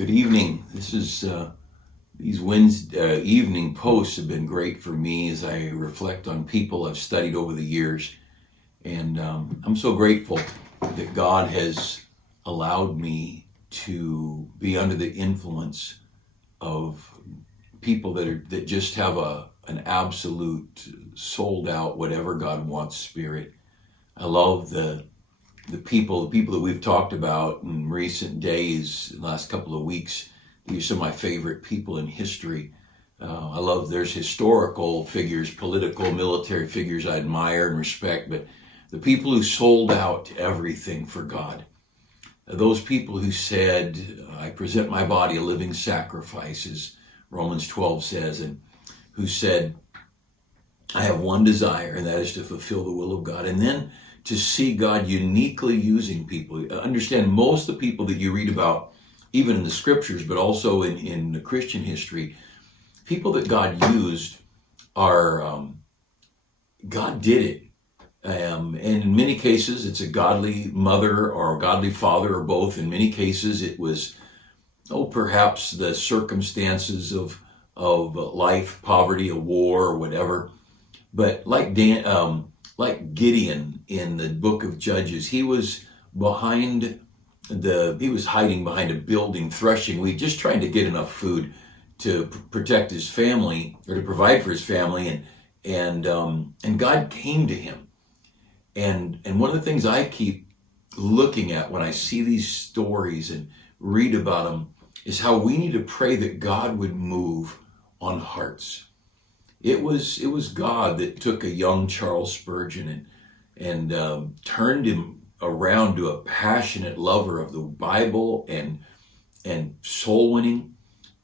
Good evening. These Wednesday evening posts have been great for me as I reflect on people I've studied over the years. And I'm so grateful that God has allowed me to be under the influence of people that just have an absolute sold out whatever God wants spirit. I love the people that we've talked about in recent days, the last couple of weeks. These are some of my favorite people in history. I love there's historical figures, political, military figures I admire and respect, but the people who sold out everything for God, those people who said, I present my body a living sacrifice, as Romans 12 says, and who said, I have one desire, and that is to fulfill the will of God. And then to see God uniquely using people. Understand, most of the people that you read about, even in the scriptures, but also in the Christian history, people that God used are, God did it. And in many cases, it's a godly mother or a godly father or both. In many cases, it was, perhaps the circumstances of life, poverty, a war, or whatever. But like Gideon in the book of Judges, he was hiding behind a building, threshing wheat, just trying to get enough food to protect his family or to provide for his family. And God came to him. And one of the things I keep looking at when I see these stories and read about them is how we need to pray that God would move on hearts. It was God that took a young Charles Spurgeon and turned him around to a passionate lover of the Bible and soul winning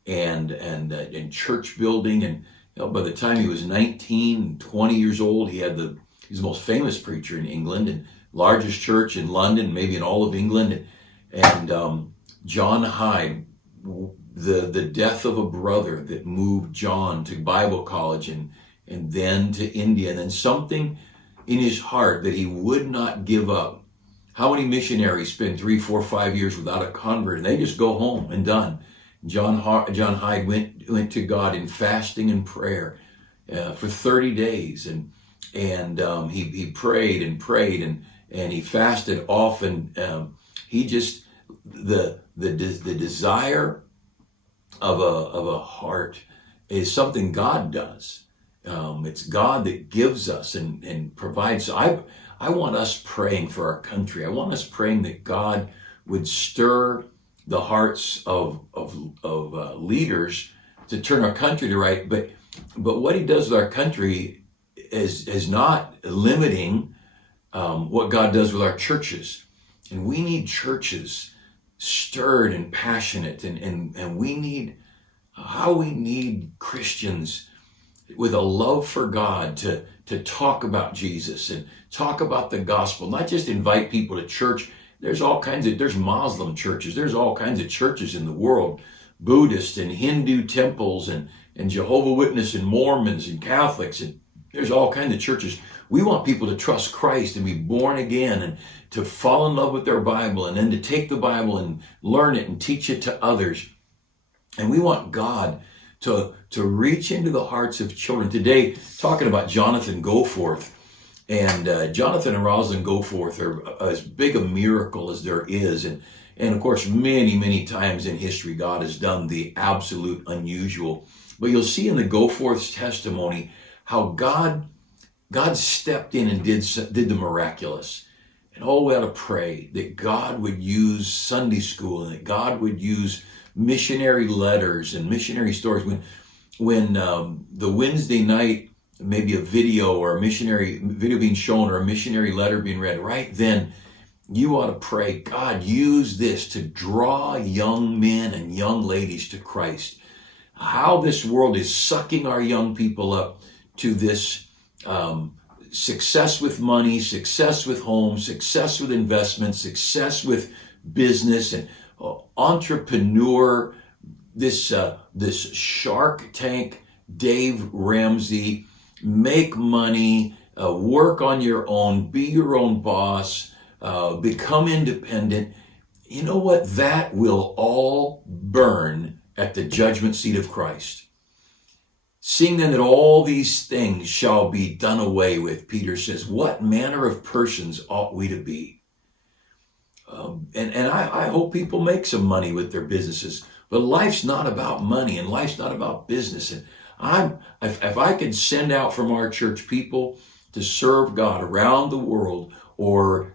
and church building. And by the time he was 19 and 20 years old, he was the most famous preacher in England and largest church in London, maybe in all of England. And John Hyde, the death of a brother that moved John to Bible college and then to India, and then something in his heart that he would not give up. How many missionaries spend 3, 4, 5 years without a convert and they just go home and done? John Hyde went to God in fasting and prayer for 30 days, and he prayed and prayed and he fasted often. He just the desire of a heart is something God does. It's God that gives us and provides. So I want us praying for our country. I want us praying that God would stir the hearts of leaders to turn our country to right. But what he does with our country is not limiting what God does with our churches. And we need churches stirred and passionate, and we need Christians with a love for God to talk about Jesus and talk about the gospel, not just invite people to church. There's Muslim churches, there's all kinds of churches in the world, Buddhist and Hindu temples and Jehovah Witness and Mormons and Catholics, and there's all kinds of churches. We want people to trust Christ and be born again and to fall in love with their Bible and then to take the Bible and learn it and teach it to others. And we want God to reach into the hearts of children. Today, talking about Jonathan Goforth, and Jonathan and Rosalind Goforth are as big a miracle as there is. And of course, many, many times in history, God has done the absolute unusual. But you'll see in the Goforth's testimony how God stepped in and did the miraculous. And we ought to pray that God would use Sunday school and that God would use missionary letters and missionary stories. When the Wednesday night, maybe a video or a missionary video being shown or a missionary letter being read, right then you ought to pray, God, use this to draw young men and young ladies to Christ. How this world is sucking our young people up to this success with money, success with home, success with investment, success with business, and entrepreneur, this Shark Tank, Dave Ramsey, make money, work on your own, be your own boss, become independent. you know what? That will all burn at the judgment seat of Christ. Seeing then that all these things shall be done away with, Peter says, what manner of persons ought we to be? And I hope people make some money with their businesses, but life's not about money and life's not about business. And if I could send out from our church people to serve God around the world, or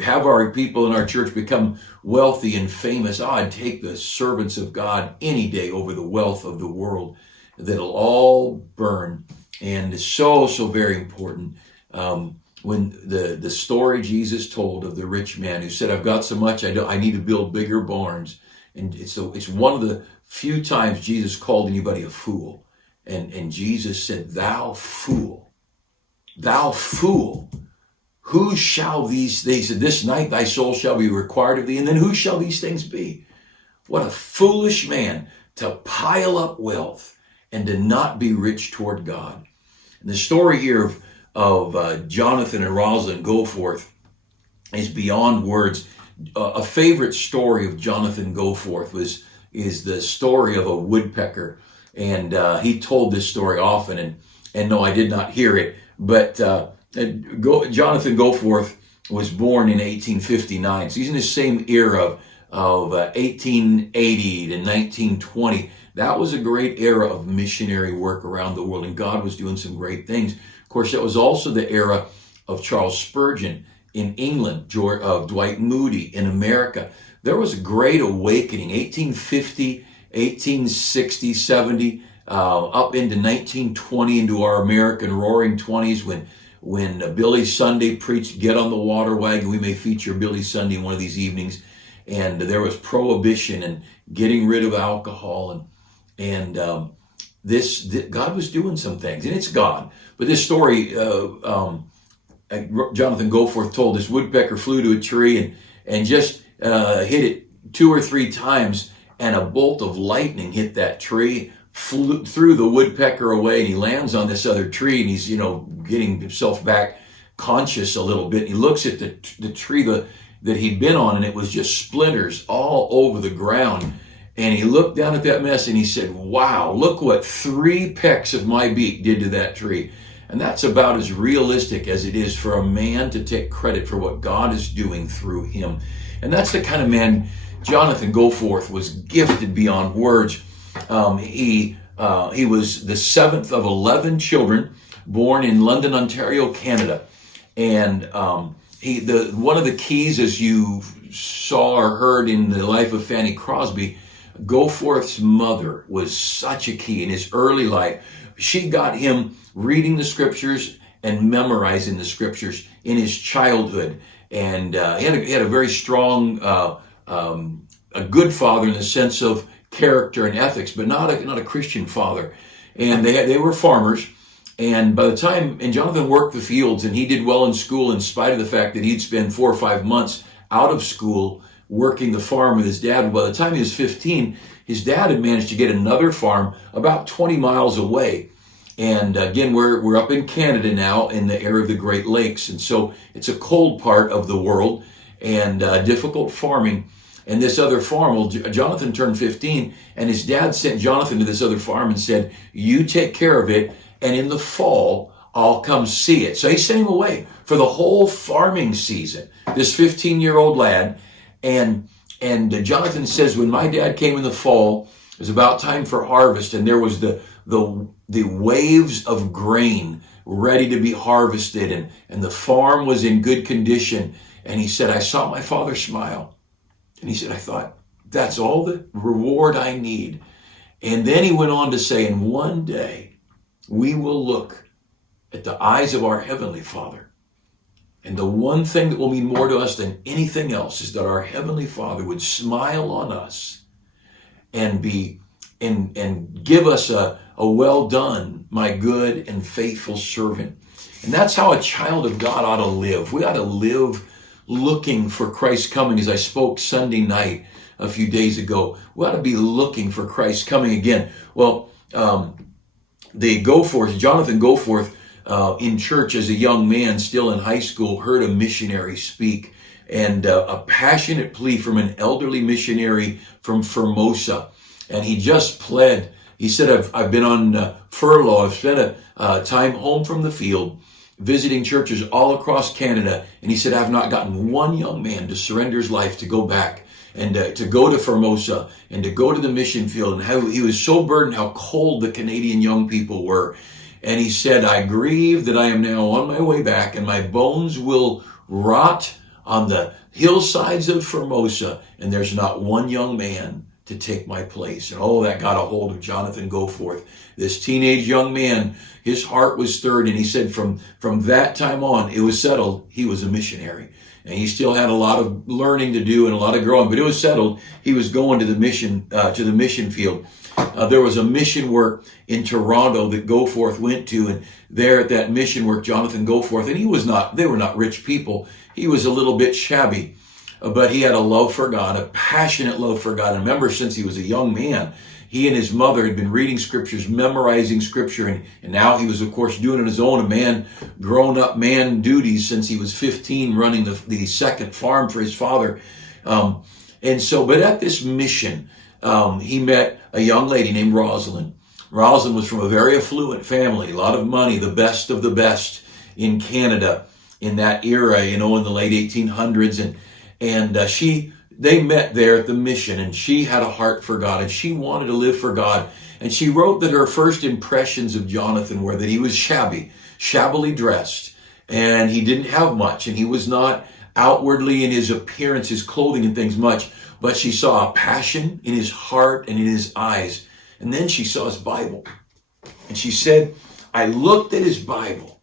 have our people in our church become wealthy and famous, I'd take the servants of God any day over the wealth of the world. That'll all burn. And it's so very important. When the story Jesus told of the rich man who said, I've got so much, I need to build bigger barns. And it's one of the few times Jesus called anybody a fool. And Jesus said, thou fool, who shall these, they said, this night thy soul shall be required of thee, and then who shall these things be? What a foolish man to pile up wealth and to not be rich toward God. And the story here of Jonathan and Rosalind Goforth is beyond words. A favorite story of Jonathan Goforth is the story of a woodpecker. And he told this story often, and no, I did not hear it, but Jonathan Goforth was born in 1859. So he's in the same era of 1880 to 1920. That was a great era of missionary work around the world, and God was doing some great things. Of course, that was also the era of Charles Spurgeon in England, of Dwight Moody in America. There was a great awakening, 1850, 1860, 70, up into 1920, into our American roaring 20s, when Billy Sunday preached Get on the Water Wagon. We may feature Billy Sunday in one of these evenings. And there was prohibition and getting rid of alcohol, and this God was doing some things, and it's God. But this story, Jonathan Goforth told, this woodpecker flew to a tree and just hit it 2 or 3 times, and a bolt of lightning hit that tree, threw the woodpecker away, and he lands on this other tree, and he's getting himself back conscious a little bit. And he looks at the tree that he'd been on, and it was just splinters all over the ground. And he looked down at that mess and he said, wow, look what 3 pecks of my beak did to that tree. And that's about as realistic as it is for a man to take credit for what God is doing through him. And that's the kind of man Jonathan Goforth was, gifted beyond words. He was the 7th of 11 children, born in London, Ontario, Canada. And one of the keys, as you saw or heard in the life of Fanny Crosby, Goforth's mother was such a key in his early life. She got him reading the scriptures and memorizing the scriptures in his childhood. And he had a very strong, a good father in the sense of character and ethics, but not a Christian father. And they were farmers. And by the time, and Jonathan worked the fields, and he did well in school in spite of the fact that he'd spend 4 or 5 months out of school working the farm with his dad. By the time he was 15, his dad had managed to get another farm about 20 miles away. And again, we're up in Canada now, in the area of the Great Lakes. And so it's a cold part of the world, and difficult farming. And this other farm, well, Jonathan turned 15, and his dad sent Jonathan to this other farm and said, you take care of it, and in the fall, I'll come see it. So he sent him away for the whole farming season, this 15-year-old lad. And Jonathan says, when my dad came in the fall, it was about time for harvest, and there was the waves of grain ready to be harvested, and the farm was in good condition. And he said, I saw my father smile. And he said, I thought, that's all the reward I need. And then he went on to say, and one day we will look at the eyes of our Heavenly Father. And the one thing that will mean more to us than anything else is that our Heavenly Father would smile on us and give us a well done, my good and faithful servant. And that's how a child of God ought to live. We ought to live looking for Christ's coming. As I spoke Sunday night a few days ago, we ought to be looking for Christ's coming again. Well, Jonathan Goforth, in church as a young man, still in high school, heard a missionary speak and a passionate plea from an elderly missionary from Formosa. And he just pled. He said, I've been on furlough. I've spent a time home from the field, visiting churches all across Canada. And he said, I've not gotten one young man to surrender his life to go back and to go to Formosa and to go to the mission field. And how he was so burdened how cold the Canadian young people were. And he said, I grieve that I am now on my way back, and my bones will rot on the hillsides of Formosa, and there's not one young man to take my place. And that got a hold of Jonathan Goforth. This teenage young man, his heart was stirred, and he said from that time on, it was settled he was a missionary. And he still had a lot of learning to do and a lot of growing, but it was settled he was going to the mission field. There was a mission work in Toronto that Goforth went to, and there at that mission work, Jonathan Goforth, and they were not rich people. He was a little bit shabby, but he had a love for God, a passionate love for God. And remember, since he was a young man, he and his mother had been reading scriptures, memorizing scripture, and now he was, of course, doing it on his own, grown-up man duties since he was 15, running the second farm for his father. But at this mission, he met a young lady named Rosalind. Rosalind was from a very affluent family, a lot of money, the best of the best in Canada in that era, in the late 1800s. They met there at the mission, and she had a heart for God, and she wanted to live for God. And she wrote that her first impressions of Jonathan were that he was shabbily dressed, and he didn't have much, and he was not outwardly in his appearance, his clothing and things much, but she saw a passion in his heart and in his eyes. And then she saw his Bible. And she said, I looked at his Bible.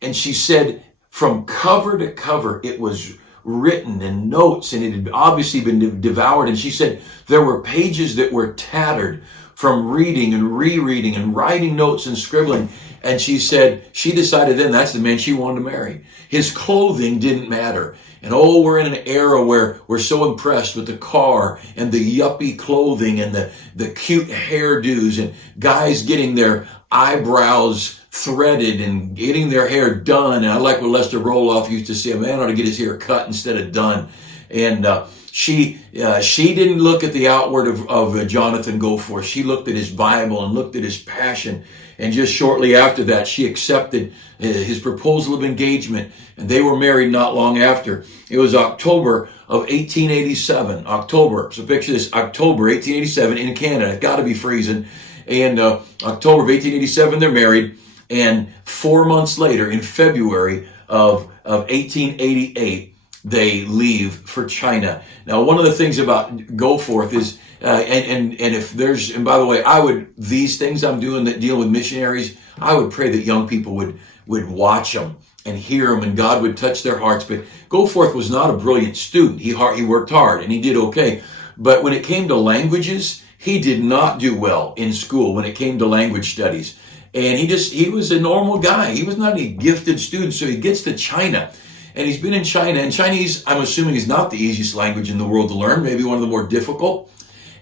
And she said, from cover to cover, it was written in notes, and it had obviously been devoured. And she said there were pages that were tattered from reading and rereading and writing notes and scribbling. And she said she decided then that's the man she wanted to marry. His clothing didn't matter. And we're in an era where we're so impressed with the car and the yuppie clothing and the cute hairdos and guys getting their eyebrows threaded and getting their hair done. And I like what Lester Roloff used to say, a man ought to get his hair cut instead of done. And she didn't look at the outward of Jonathan Goforth. She looked at his Bible and looked at his passion. And just shortly after that, she accepted his proposal of engagement, and they were married not long after. It was October of 1887. October. So picture this, October 1887 in Canada. It's got to be freezing. And October of 1887, they're married. And 4 months later, in February of 1888, they leave for China. Now, one of the things about Goforth is, and by the way, these things I'm doing that deal with missionaries, I would pray that young people would watch them and hear them, and God would touch their hearts. But Goforth was not a brilliant student. He worked hard, and he did okay. But when it came to languages, he did not do well in school when it came to language studies. And he was a normal guy. He was not a gifted student. So he gets to China, and he's been in China. And Chinese, I'm assuming, is not the easiest language in the world to learn, maybe one of the more difficult.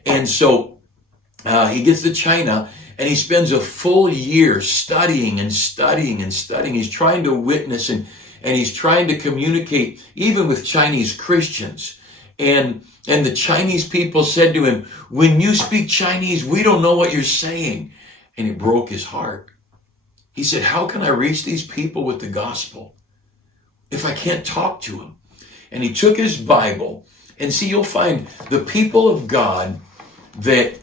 And so he gets to China, and he spends a full year studying and studying and studying. He's trying to witness and he's trying to communicate even with Chinese Christians. And the Chinese people said to him, when you speak Chinese, we don't know what you're saying. And it broke his heart. He said, how can I reach these people with the gospel if I can't talk to them? And he took his Bible, and see, you'll find the people of God that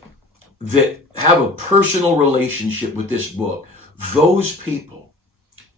have a personal relationship with this book, those people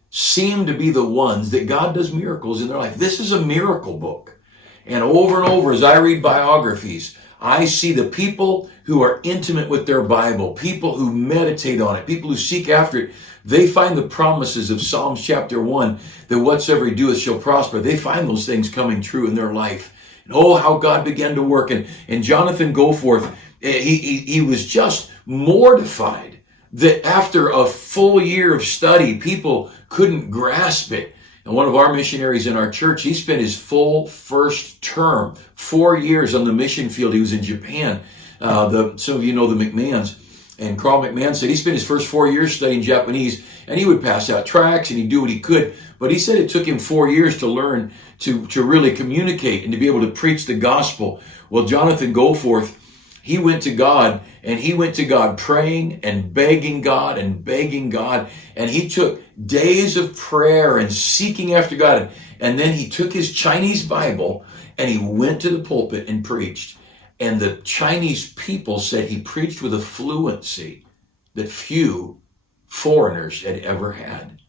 seem to be the ones that God does miracles in their life. This is a miracle book. And over as I read biographies, I see the people who are intimate with their Bible, people who meditate on it, people who seek after it. They find the promises of Psalms chapter 1, that whatsoever he doeth shall prosper. They find those things coming true in their life. And how God began to work. And Jonathan Goforth, he was just mortified that after a full year of study, people couldn't grasp it. And one of our missionaries in our church, he spent his full first term, 4 years on the mission field. He was in Japan. Some of you know the McMahons. And Carl McMahon said he spent his first 4 years studying Japanese, and he would pass out tracts and he'd do what he could. But he said it took him 4 years to learn to really communicate and to be able to preach the gospel. Well, Jonathan Goforth, he went to God, and he went to God praying and begging God and begging God. And he took days of prayer and seeking after God. And then he took his Chinese Bible and he went to the pulpit and preached. And the Chinese people said he preached with a fluency that few foreigners had ever had.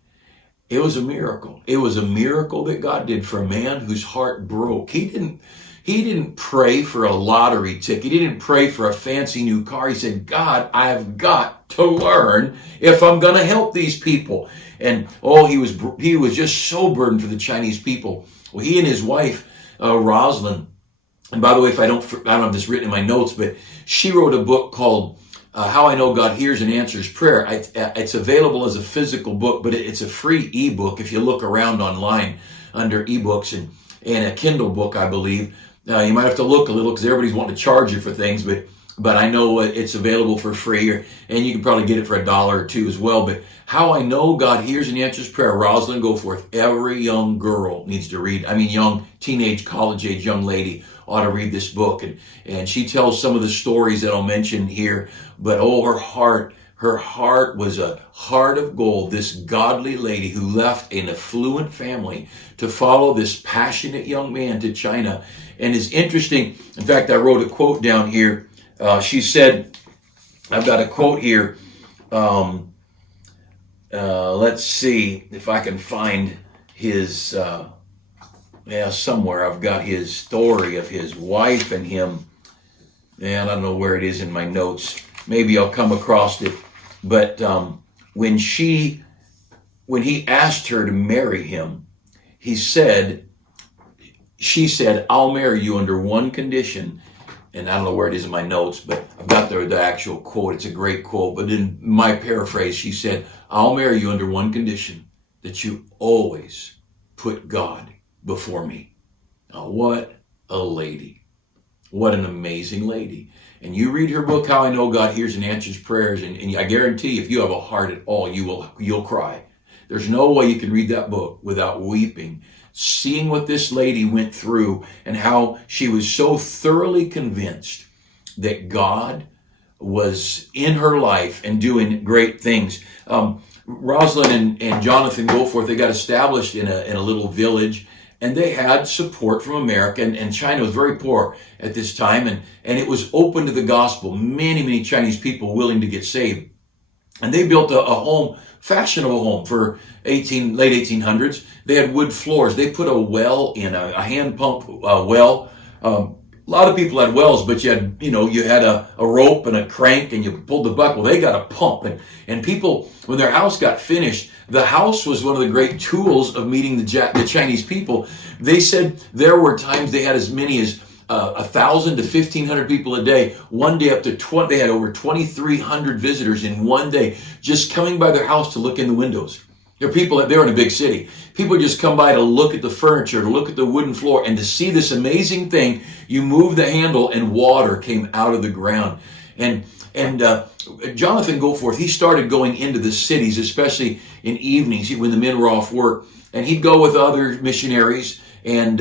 It was a miracle. It was a miracle that God did for a man whose heart broke. He didn't pray for a lottery ticket. He didn't pray for a fancy new car. He said, God, I've got to learn if I'm going to help these people. And he was just so burdened for the Chinese people. Well, he and his wife, Rosalind, and by the way, I don't have this written in my notes, but she wrote a book called How I Know God Hears and Answers Prayer. It's available as a physical book, but it's a free ebook if you look around online under ebooks and a Kindle book, I believe. You might have to look a little because everybody's wanting to charge you for things, but I know it's available for free, and you can probably get it for $1 or $2 as well. But How I Know God Hears and Answers Prayer, Rosalind Goforth. Every young girl needs to read. Young teenage, college age young lady ought to read this book. And she tells some of the stories that I'll mention here. But her heart was a heart of gold. This godly lady who left an affluent family to follow this passionate young man to China. And it's interesting. In fact, I wrote a quote down here. She said, I've got a quote here. Let's see if I can find his, somewhere I've got his story of his wife and him. And I don't know where it is in my notes. Maybe I'll come across it. But when he asked her to marry him, she said, I'll marry you under one condition. And I don't know where it is in my notes, but I've got the actual quote. It's a great quote. But in my paraphrase, she said, I'll marry you under one condition, that you always put God before me. Now, what a lady. What an amazing lady. And you read her book, How I Know God Hears and Answers Prayers, and I guarantee if you have a heart at all, you'll cry. There's no way you can read that book without weeping, seeing what this lady went through and how she was so thoroughly convinced that God was in her life and doing great things. Rosalind and Jonathan Goforth, they got established in a little village, and they had support from America, and China was very poor at this time, and it was open to the gospel. Many Chinese people willing to get saved. And they built a home, fashionable home for late 1800s. They had wood floors. They put a well in, a hand pump well. A lot of people had wells, but you had a rope and a crank and you pulled the bucket. Well, they got a pump. And people, when their house got finished, the house was one of the great tools of meeting the Chinese people. They said there were times they had as many as 1,000 to 1,500 people a day. One day up to they had over 2,300 visitors in one day just coming by their house to look in the windows. There are people, they were in a big city. People just come by to look at the furniture, to look at the wooden floor, and to see this amazing thing. You move the handle and water came out of the ground. And Jonathan Goforth, he started going into the cities, especially in evenings when the men were off work, and he'd go with other missionaries and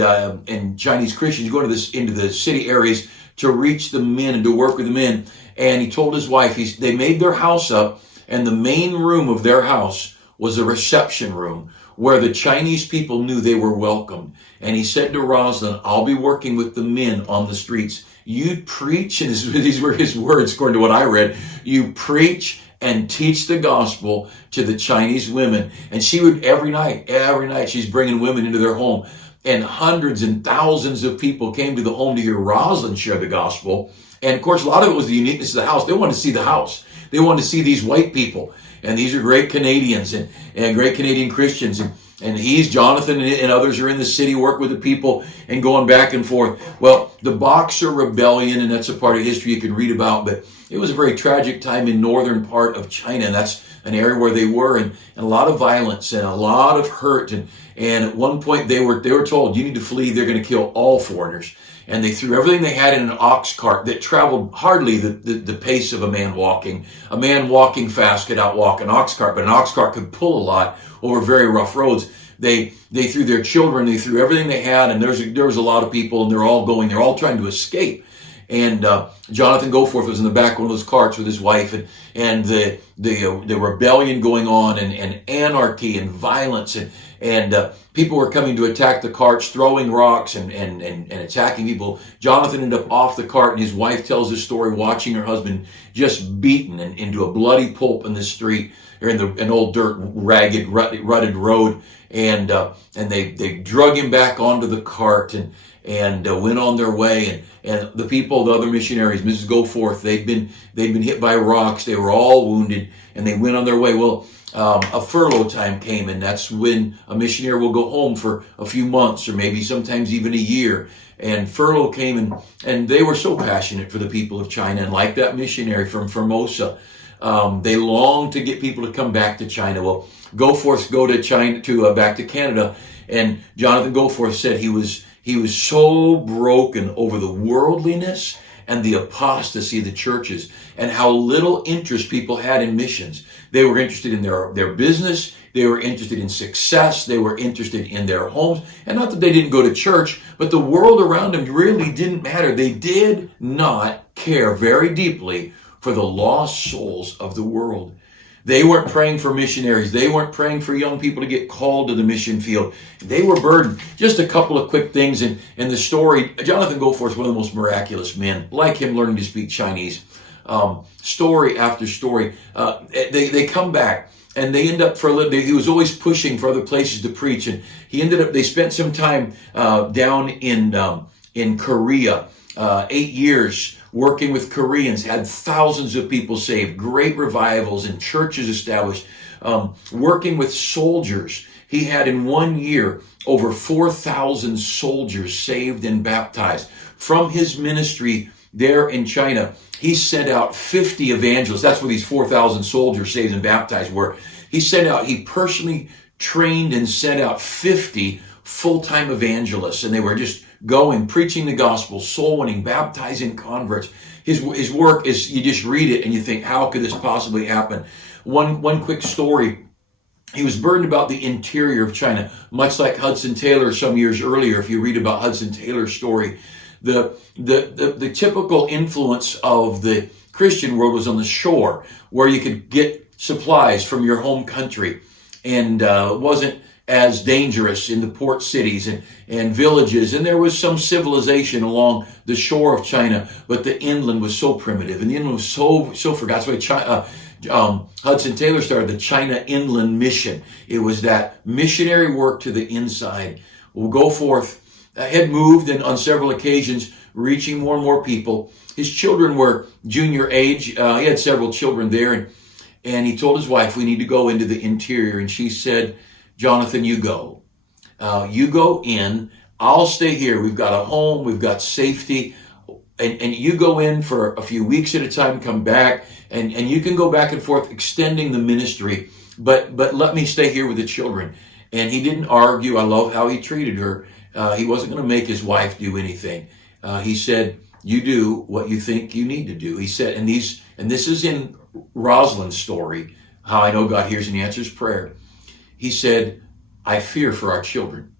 Chinese Christians, go into the city areas to reach the men and to work with the men. And he told his wife, they made their house up, and the main room of their house was a reception room where the Chinese people knew they were welcomed. And he said to Rosalind, I'll be working with the men on the streets. You preach, and these were his words according to what I read, you preach and teach the gospel to the Chinese women. And she would, every night, she's bringing women into their home. And hundreds and thousands of people came to the home to hear Rosalind share the gospel. And of course, a lot of it was the uniqueness of the house. They wanted to see the house. They wanted to see these white people. And these are great Canadians and great Canadian Christians. And Jonathan and others are in the city, work with the people and going back and forth. Well, the Boxer Rebellion, and that's a part of history you can read about, but it was a very tragic time in northern part of China. And that's an area where they were, and a lot of violence and a lot of hurt. And at one point they were told, you need to flee. They're going to kill all foreigners. And they threw everything they had in an ox cart that traveled hardly the pace of a man walking. A man walking fast could outwalk an ox cart, but an ox cart could pull a lot over very rough roads. they threw their children, they threw everything they had, and there was a lot of people, and they're all trying to escape. And Jonathan Goforth was in the back of one of those carts with his wife, and the rebellion going on, and anarchy and violence, and people were coming to attack the carts, throwing rocks and attacking people. Jonathan ended up off the cart, and his wife tells the story, watching her husband just beaten and into a bloody pulp in the street, or in an old dirt, ragged, rutted road, and they drug him back onto the cart and went on their way. And the people, the other missionaries, Mrs. Goforth, they'd been hit by rocks. They were all wounded, and they went on their way. Well, a furlough time came, and that's when a missionary will go home for a few months, or maybe sometimes even a year. And furlough came, and they were so passionate for the people of China, and like that missionary from Formosa, they longed to get people to come back to China. Well, Goforth go to China, back to Canada, and Jonathan Goforth said he was so broken over the worldliness and the apostasy of the churches, and how little interest people had in missions. They were interested in their business. They were interested in success. They were interested in their homes. And not that they didn't go to church, but the world around them really didn't matter. They did not care very deeply for the lost souls of the world. They weren't praying for missionaries. They weren't praying for young people to get called to the mission field. They were burdened. Just a couple of quick things in the story. Jonathan Goforth is one of the most miraculous men. Like him learning to speak Chinese. Story after story. They come back, and they end up he was always pushing for other places to preach. And they spent some time down in Korea, 8 years, working with Koreans, had thousands of people saved, great revivals and churches established, working with soldiers. He had in 1 year over 4,000 soldiers saved and baptized. From his ministry there in China, he sent out 50 evangelists. That's where these 4,000 soldiers saved and baptized were. He personally trained and sent out 50 full-time evangelists, and they were just going, preaching the gospel, soul winning, baptizing converts. His work is, you just read it and you think, how could this possibly happen? One quick story. He was burdened about the interior of China, much like Hudson Taylor some years earlier. If you read about Hudson Taylor's story, the typical influence of the Christian world was on the shore, where you could get supplies from your home country, and wasn't as dangerous in the port cities and villages. And there was some civilization along the shore of China, but the inland was so primitive, and the inland was so forgotten. That's why Hudson Taylor started the China Inland Mission. It was that missionary work to the inside. Well, Goforth had moved, and on several occasions, reaching more and more people. His children were junior age. He had several children there, and he told his wife, we need to go into the interior. And she said, Jonathan, you go. You go in. I'll stay here. We've got a home. We've got safety. And you go in for a few weeks at a time, come back, and you can go back and forth extending the ministry. But let me stay here with the children. And he didn't argue. I love how he treated her. He wasn't going to make his wife do anything. He said, you do what you think you need to do. He said, and this is in Rosalind's story, how I know God hears and answers prayer. He said, I fear for our children.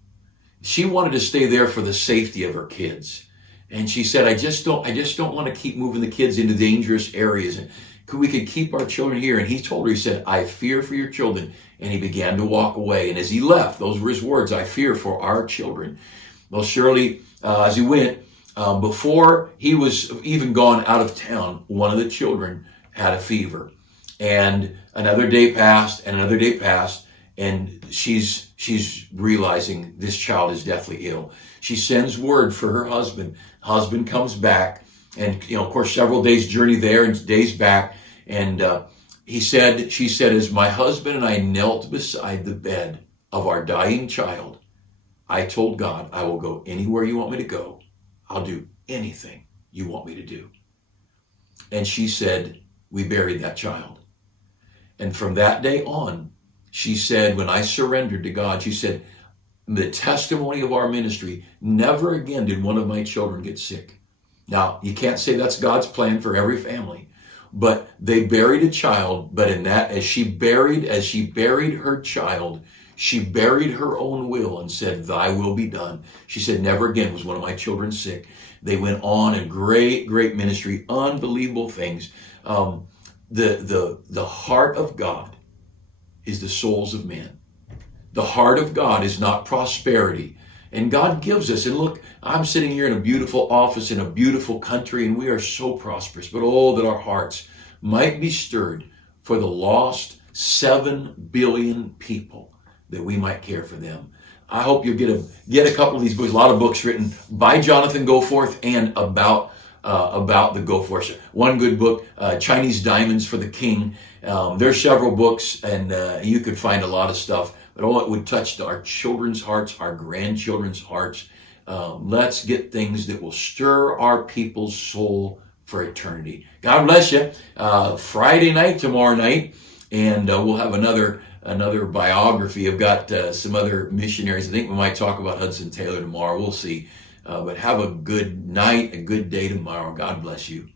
She wanted to stay there for the safety of her kids. And she said, I just don't want to keep moving the kids into dangerous areas. And we could keep our children here. And he told her, he said, I fear for your children. And he began to walk away. And as he left, those were his words, I fear for our children. Well, surely, as he went, before he was even gone out of town, one of the children had a fever. And another day passed, and another day passed. And she's realizing this child is deathly ill. She sends word for her husband. Husband comes back, and of course, several days journey there and days back. And she said, as my husband and I knelt beside the bed of our dying child, I told God, I will go anywhere you want me to go. I'll do anything you want me to do. And she said, we buried that child. And from that day on, she said, when I surrendered to God, she said, the testimony of our ministry, never again did one of my children get sick. Now, you can't say that's God's plan for every family, but they buried a child. But in that, as she buried her child, She buried her own will and said, "Thy will be done." She said, "Never again was one of my children sick." They went on in great, great ministry, unbelievable things. The heart of God is the souls of men. The heart of God is not prosperity. And God gives us, and look, I'm sitting here in a beautiful office in a beautiful country, and we are so prosperous. But oh, that our hearts might be stirred for the lost 7 billion people, that we might care for them. I hope you'll get a couple of these books. A lot of books written by Jonathan Goforth and about the Goforth. One good book, Chinese Diamonds for the King. There's several books, and you could find a lot of stuff. But oh, it would touch our children's hearts, our grandchildren's hearts. Let's get things that will stir our people's soul for eternity. God bless you. Friday night, tomorrow night, and we'll have another biography. I've got some other missionaries. I think we might talk about Hudson Taylor tomorrow. We'll see. But have a good night, a good day tomorrow. God bless you.